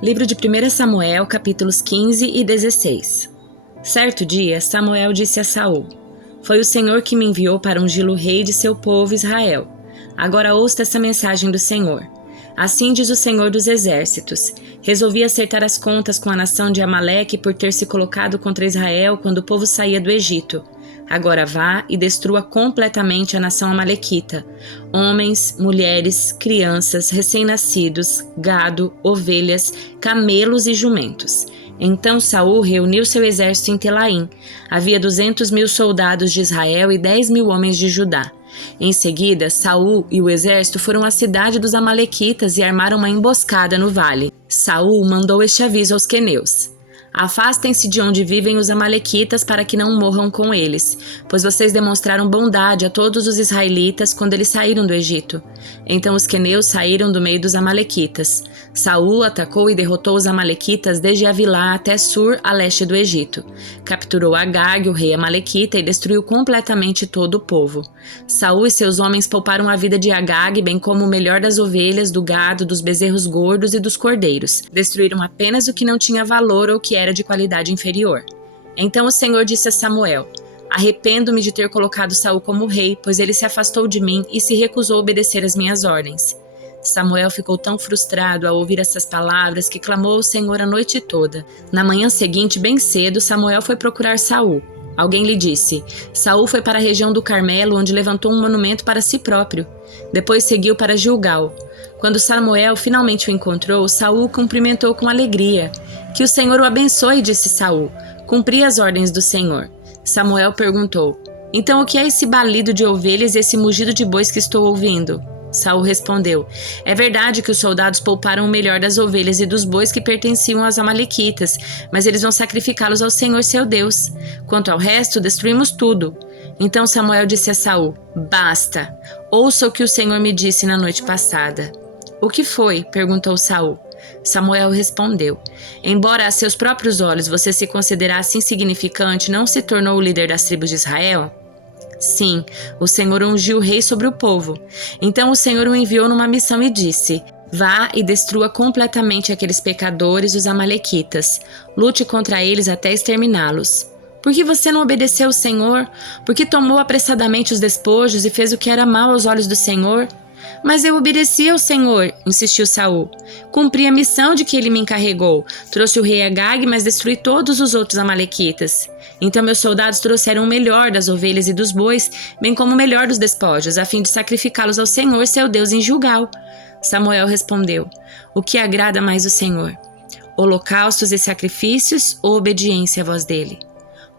Livro de 1 Samuel, capítulos 15 e 16. Certo dia, Samuel disse a Saul: Foi o Senhor que me enviou para ungí-lo rei de seu povo Israel. Agora ouça essa mensagem do Senhor. Assim diz o Senhor dos Exércitos: Resolvi acertar as contas com a nação de Amaleque por ter se colocado contra Israel quando o povo saía do Egito. Agora vá e destrua completamente a nação amalequita: homens, mulheres, crianças, recém-nascidos, gado, ovelhas, camelos e jumentos. Então Saul reuniu seu exército em Telaim. Havia 200.000 soldados de Israel e 10.000 homens de Judá. Em seguida, Saul e o exército foram à cidade dos amalequitas e armaram uma emboscada no vale. Saul mandou este aviso aos queneus: Afastem-se de onde vivem os amalequitas para que não morram com eles, pois vocês demonstraram bondade a todos os israelitas quando eles saíram do Egito. Então os queneus saíram do meio dos amalequitas. Saul atacou e derrotou os amalequitas desde Avilá até Sur, a leste do Egito. Capturou Agag, o rei amalequita, e destruiu completamente todo o povo. Saul e seus homens pouparam a vida de Agag, bem como o melhor das ovelhas, do gado, dos bezerros gordos e dos cordeiros. Destruíram apenas o que não tinha valor ou que era de qualidade inferior. Então o Senhor disse a Samuel: Arrependo-me de ter colocado Saul como rei, pois ele se afastou de mim e se recusou a obedecer às minhas ordens. Samuel ficou tão frustrado ao ouvir essas palavras que clamou ao Senhor a noite toda. Na manhã seguinte, bem cedo, Samuel foi procurar Saul. Alguém lhe disse: Saul foi para a região do Carmelo, onde levantou um monumento para si próprio. Depois seguiu para Gilgal. Quando Samuel finalmente o encontrou, Saul o cumprimentou com alegria. Que o Senhor o abençoe, disse Saul. Cumpri as ordens do Senhor. Samuel perguntou: Então o que é esse balido de ovelhas e esse mugido de bois que estou ouvindo? Saul respondeu: É verdade que os soldados pouparam o melhor das ovelhas e dos bois que pertenciam aos amalequitas, mas eles vão sacrificá-los ao Senhor seu Deus. Quanto ao resto, destruímos tudo. Então Samuel disse a Saul: Basta! Ouça o que o Senhor me disse na noite passada. O que foi? Perguntou Saul. Samuel respondeu: Embora a seus próprios olhos você se considerasse insignificante, não se tornou o líder das tribos de Israel? Sim, o Senhor ungiu o rei sobre o povo. Então o Senhor o enviou numa missão e disse: Vá e destrua completamente aqueles pecadores, os amalequitas. Lute contra eles até exterminá-los. Por que você não obedeceu ao Senhor? Por que tomou apressadamente os despojos e fez o que era mal aos olhos do Senhor? Mas eu obedeci ao Senhor, insistiu Saul. Cumpri a missão de que ele me encarregou. Trouxe o rei Agag, mas destruí todos os outros amalequitas. Então meus soldados trouxeram o melhor das ovelhas e dos bois, bem como o melhor dos despojos, a fim de sacrificá-los ao Senhor, seu Deus, em Gilgal. Samuel respondeu: O que agrada mais o Senhor? Holocaustos e sacrifícios ou obediência à voz dele?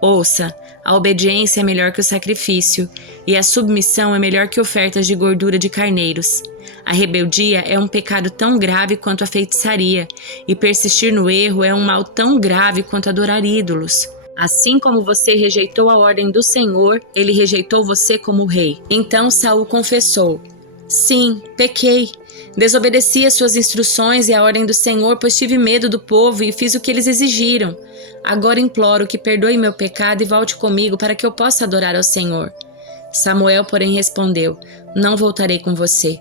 Ouça, a obediência é melhor que o sacrifício, e a submissão é melhor que ofertas de gordura de carneiros. A rebeldia é um pecado tão grave quanto a feitiçaria, e persistir no erro é um mal tão grave quanto adorar ídolos. Assim como você rejeitou a ordem do Senhor, ele rejeitou você como rei. Então Saul confessou: Sim, pequei. Desobedeci às suas instruções e à ordem do Senhor, pois tive medo do povo e fiz o que eles exigiram. Agora imploro que perdoe meu pecado e volte comigo para que eu possa adorar ao Senhor. Samuel, porém, respondeu: Não voltarei com você.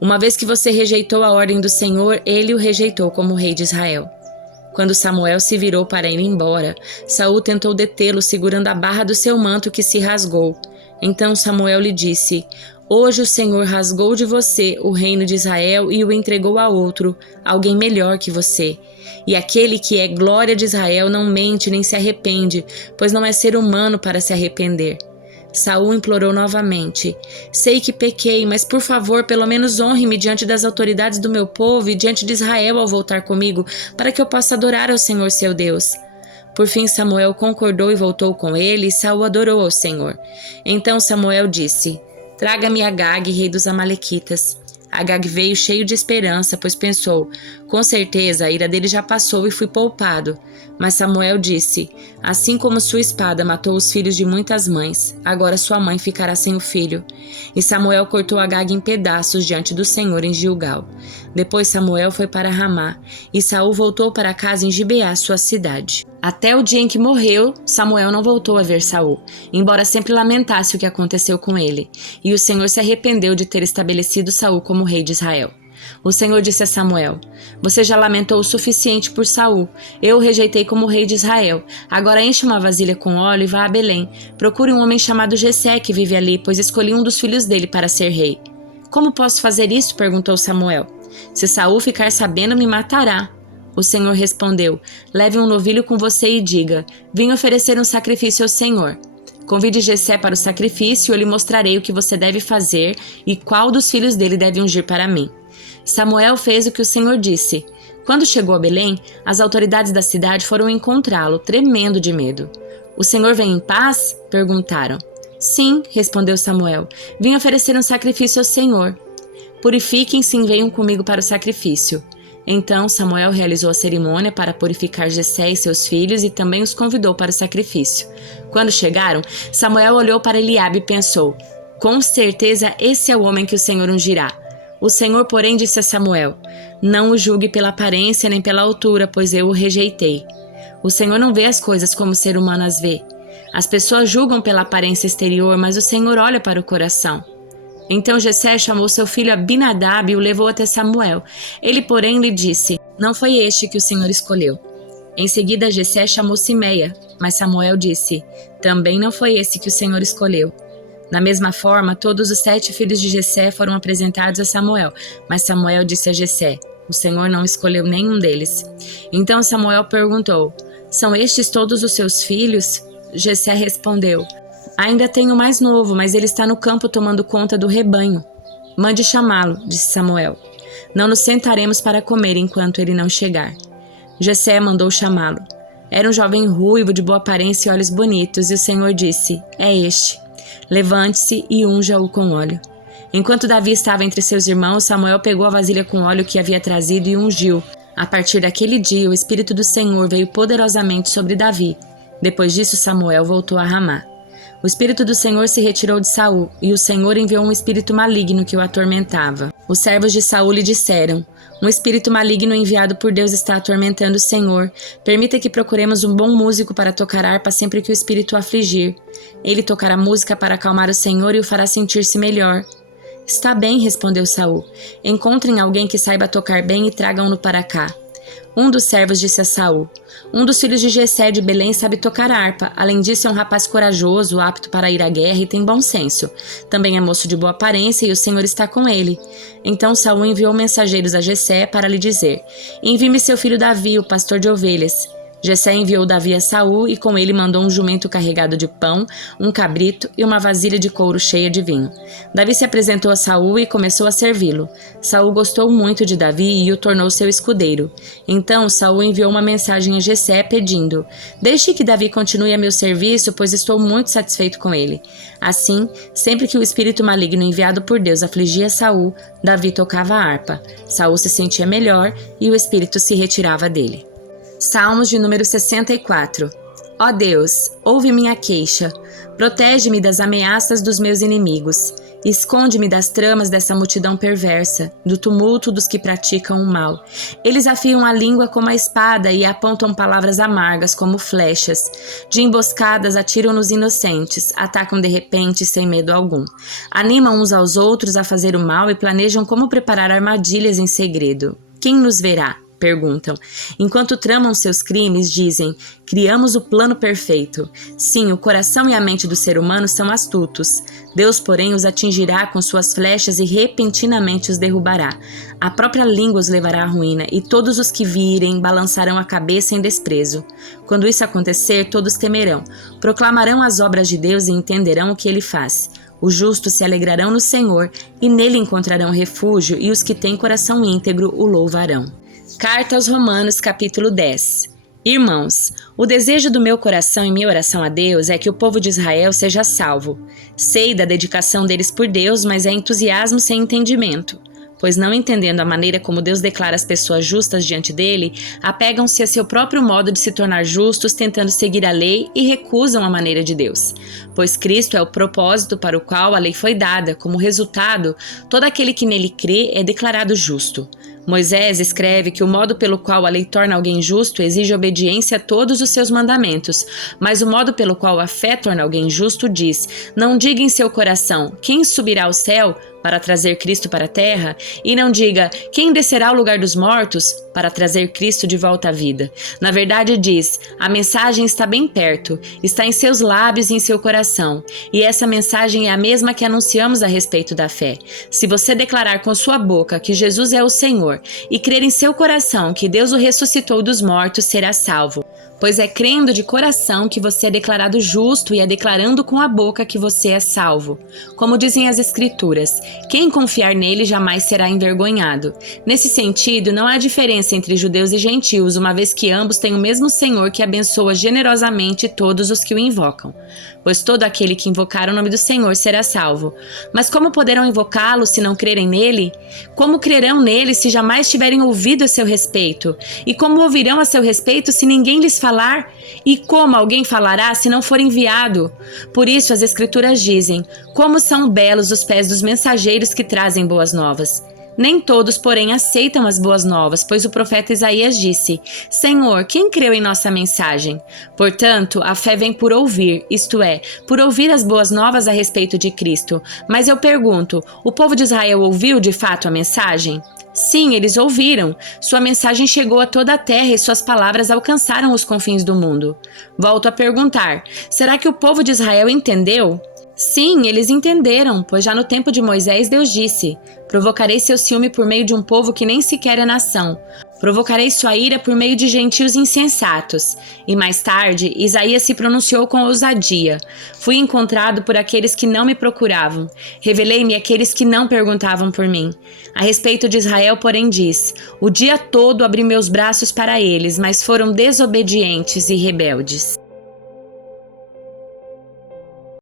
Uma vez que você rejeitou a ordem do Senhor, ele o rejeitou como rei de Israel. Quando Samuel se virou para ir embora, Saul tentou detê-lo segurando a barra do seu manto que se rasgou. Então Samuel lhe disse: Hoje o Senhor rasgou de você o reino de Israel e o entregou a outro, alguém melhor que você. E aquele que é glória de Israel não mente nem se arrepende, pois não é ser humano para se arrepender. Saul implorou novamente: Sei que pequei, mas por favor, pelo menos honre-me diante das autoridades do meu povo e diante de Israel ao voltar comigo, para que eu possa adorar ao Senhor seu Deus. Por fim Samuel concordou e voltou com ele, e Saul adorou ao Senhor. Então Samuel disse: Traga-me Agag, rei dos amalequitas. Agag veio cheio de esperança, pois pensou: Com certeza a ira dele já passou e fui poupado. Mas Samuel disse: Assim como sua espada matou os filhos de muitas mães, agora sua mãe ficará sem o filho. E Samuel cortou Agag em pedaços diante do Senhor em Gilgal. Depois Samuel foi para Ramá, e Saul voltou para casa em Gibeá, sua cidade. Até o dia em que morreu, Samuel não voltou a ver Saul, embora sempre lamentasse o que aconteceu com ele. E o Senhor se arrependeu de ter estabelecido Saul como rei de Israel. O Senhor disse a Samuel: Você já lamentou o suficiente por Saul. Eu o rejeitei como rei de Israel. Agora enche uma vasilha com óleo e vá a Belém. Procure um homem chamado Jessé que vive ali, pois escolhi um dos filhos dele para ser rei. Como posso fazer isso? Perguntou Samuel. Se Saul ficar sabendo, me matará. O Senhor respondeu: Leve um novilho com você e diga: Vim oferecer um sacrifício ao Senhor. Convide Jessé para o sacrifício e eu lhe mostrarei o que você deve fazer e qual dos filhos dele deve ungir para mim. Samuel fez o que o Senhor disse. Quando chegou a Belém, as autoridades da cidade foram encontrá-lo, tremendo de medo. O Senhor vem em paz? Perguntaram. Sim, respondeu Samuel. Vim oferecer um sacrifício ao Senhor. Purifiquem-se e venham comigo para o sacrifício. Então Samuel realizou a cerimônia para purificar Jessé e seus filhos e também os convidou para o sacrifício. Quando chegaram, Samuel olhou para Eliabe e pensou: Com certeza esse é o homem que o Senhor ungirá. O Senhor, porém, disse a Samuel: Não o julgue pela aparência nem pela altura, pois eu o rejeitei. O Senhor não vê as coisas como o ser humano as vê. As pessoas julgam pela aparência exterior, mas o Senhor olha para o coração. Então Jessé chamou seu filho Abinadab e o levou até Samuel. Ele, porém, lhe disse: Não foi este que o Senhor escolheu. Em seguida Jessé chamou Simeia, mas Samuel disse: Também não foi esse que o Senhor escolheu. Da mesma forma, todos os 7 filhos de Jessé foram apresentados a Samuel, mas Samuel disse a Jessé: O Senhor não escolheu nenhum deles. Então Samuel perguntou: São estes todos os seus filhos? Jessé respondeu: Ainda tenho o mais novo, mas ele está no campo tomando conta do rebanho. Mande chamá-lo, disse Samuel. Não nos sentaremos para comer enquanto ele não chegar. Jessé mandou chamá-lo. Era um jovem ruivo, de boa aparência e olhos bonitos, e o Senhor disse: É este. Levante-se e unja-o com óleo. Enquanto Davi estava entre seus irmãos, Samuel pegou a vasilha com óleo que havia trazido e ungiu. A partir daquele dia, o Espírito do Senhor veio poderosamente sobre Davi. Depois disso, Samuel voltou a Ramá. O Espírito do Senhor se retirou de Saul, e o Senhor enviou um espírito maligno que o atormentava. Os servos de Saul lhe disseram: Um espírito maligno enviado por Deus está atormentando o Senhor. Permita que procuremos um bom músico para tocar harpa sempre que o espírito o afligir. Ele tocará música para acalmar o Senhor e o fará sentir-se melhor. Está bem, respondeu Saul. Encontrem alguém que saiba tocar bem e tragam-no para cá. Um dos servos disse a Saul: Um dos filhos de Jessé de Belém sabe tocar harpa. Além disso, é um rapaz corajoso, apto para ir à guerra e tem bom senso. Também é moço de boa aparência e o Senhor está com ele. Então Saul enviou mensageiros a Jessé para lhe dizer: Envie-me seu filho Davi, o pastor de ovelhas. Jessé enviou Davi a Saul e com ele mandou um jumento carregado de pão, um cabrito e uma vasilha de couro cheia de vinho. Davi se apresentou a Saul e começou a servi-lo. Saul gostou muito de Davi e o tornou seu escudeiro. Então Saul enviou uma mensagem a Jessé pedindo: Deixe que Davi continue a meu serviço, pois estou muito satisfeito com ele. Assim, sempre que o espírito maligno enviado por Deus afligia Saul, Davi tocava a harpa. Saul se sentia melhor e o espírito se retirava dele. Salmos de número 64. Ó Deus, ouve minha queixa. Protege-me das ameaças dos meus inimigos. Esconde-me das tramas dessa multidão perversa, do tumulto dos que praticam o mal. Eles afiam a língua como a espada e apontam palavras amargas como flechas. De emboscadas atiram nos inocentes, atacam de repente sem medo algum. Animam uns aos outros a fazer o mal e planejam como preparar armadilhas em segredo. Quem nos verá? Perguntam. Enquanto tramam seus crimes, dizem: criamos o plano perfeito. Sim, o coração e a mente do ser humano são astutos. Deus, porém, os atingirá com suas flechas e repentinamente os derrubará. A própria língua os levará à ruína, e todos os que virem balançarão a cabeça em desprezo. Quando isso acontecer, todos temerão, proclamarão as obras de Deus e entenderão o que ele faz. Os justos se alegrarão no Senhor, e nele encontrarão refúgio, e os que têm coração íntegro o louvarão. Carta aos Romanos, capítulo 10. Irmãos, o desejo do meu coração e minha oração a Deus é que o povo de Israel seja salvo. Sei da dedicação deles por Deus, mas é entusiasmo sem entendimento. Pois não entendendo a maneira como Deus declara as pessoas justas diante dele, apegam-se a seu próprio modo de se tornar justos, tentando seguir a lei e recusam a maneira de Deus. Pois Cristo é o propósito para o qual a lei foi dada. Como resultado, todo aquele que nele crê é declarado justo. Moisés escreve que o modo pelo qual a lei torna alguém justo exige obediência a todos os seus mandamentos, mas o modo pelo qual a fé torna alguém justo diz: não diga em seu coração, quem subirá ao céu, para trazer Cristo para a terra, e não diga: quem descerá ao lugar dos mortos para trazer Cristo de volta à vida. Na verdade diz: a mensagem está bem perto, está em seus lábios e em seu coração, e essa mensagem é a mesma que anunciamos a respeito da fé. Se você declarar com sua boca que Jesus é o Senhor e crer em seu coração que Deus o ressuscitou dos mortos, será salvo. Pois é crendo de coração que você é declarado justo e é declarando com a boca que você é salvo. Como dizem as Escrituras, quem confiar nele jamais será envergonhado. Nesse sentido, não há diferença entre judeus e gentios, uma vez que ambos têm o mesmo Senhor que abençoa generosamente todos os que o invocam. Pois todo aquele que invocar o nome do Senhor será salvo. Mas como poderão invocá-lo se não crerem nele? Como crerão nele se jamais tiverem ouvido a seu respeito? E como ouvirão a seu respeito se ninguém lhes falar? E como alguém falará se não for enviado? Por isso as Escrituras dizem: como são belos os pés dos mensageiros que trazem boas novas. Nem todos, porém, aceitam as boas novas, pois o profeta Isaías disse: Senhor, quem creu em nossa mensagem? Portanto, a fé vem por ouvir, isto é, por ouvir as boas novas a respeito de Cristo. Mas eu pergunto, o povo de Israel ouviu de fato a mensagem? Sim, eles ouviram. Sua mensagem chegou a toda a terra e suas palavras alcançaram os confins do mundo. Volto a perguntar, será que o povo de Israel entendeu? Sim, eles entenderam, pois já no tempo de Moisés Deus disse: provocarei seu ciúme por meio de um povo que nem sequer é nação. Provocarei sua ira por meio de gentios insensatos. E mais tarde, Isaías se pronunciou com ousadia: fui encontrado por aqueles que não me procuravam. Revelei-me àqueles que não perguntavam por mim. A respeito de Israel, porém, diz: o dia todo abri meus braços para eles, mas foram desobedientes e rebeldes.